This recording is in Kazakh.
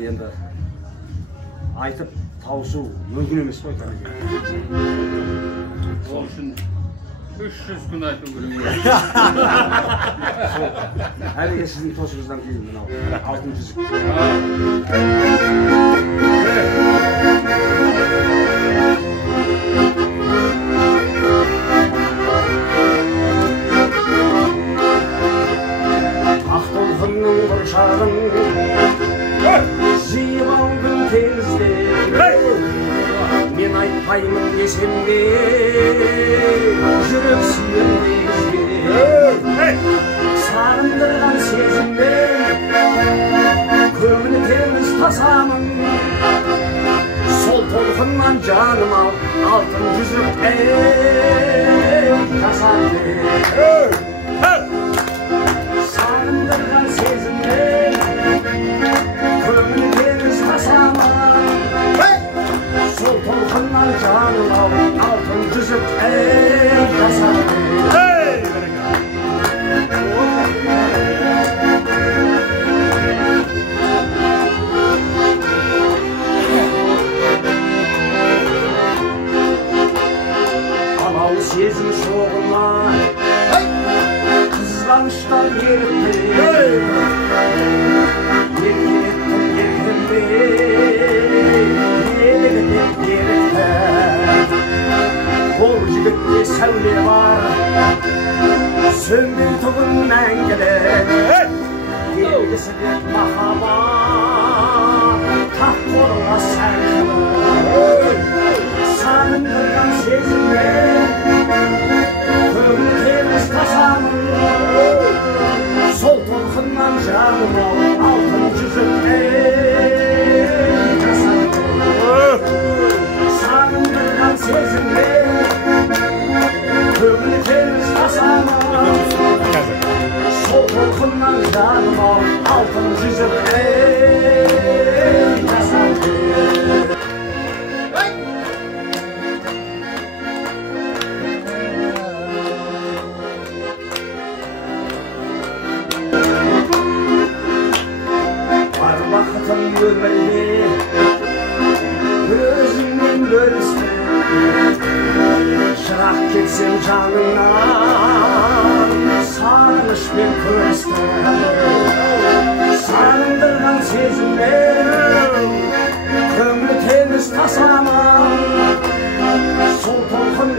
сөзді енді айтып тауысу мүмкін емес қой кәдімгі. Ол үшін 300 күн айту керек. Әрине сіздің тосыңыздан кейін мынау алтын жүзік. Ақ толқынның бұршағын жиып алдым теңізде, мен айтпаймын десем де жүрек сүйем негізге. Сағындырған сезіммен көңіл теңіз тасамын, сол толқыннан жаным ал алтын жүзік жасады. Сағындырған сезіммен көңіл теңіз тасамын, сол толқыннан жаным ал алтын жүзік жасады. Сезім шоғына қызғаныштан ерікті, еркелеттім еркімді, елігітіп ерікті. Ол жігітте сәуле бар, сөнбей тұғын мәңгілік, белгісі деп махаббат тақ қолға сәңгілік. Сағындырған сезіммен көңіл теңіз тасамын, сол толқыннан жаным ал алтын жүзік жасады. Сағындырған сезіммен көңіл теңіз тасамын, сол толқыннан жаным ал алтын жүзік жасады. Өмірде өзіңмен бөлістім, жырақ кетсем жаныңнан сағынышпен көрістім. Сағындырған сезіммен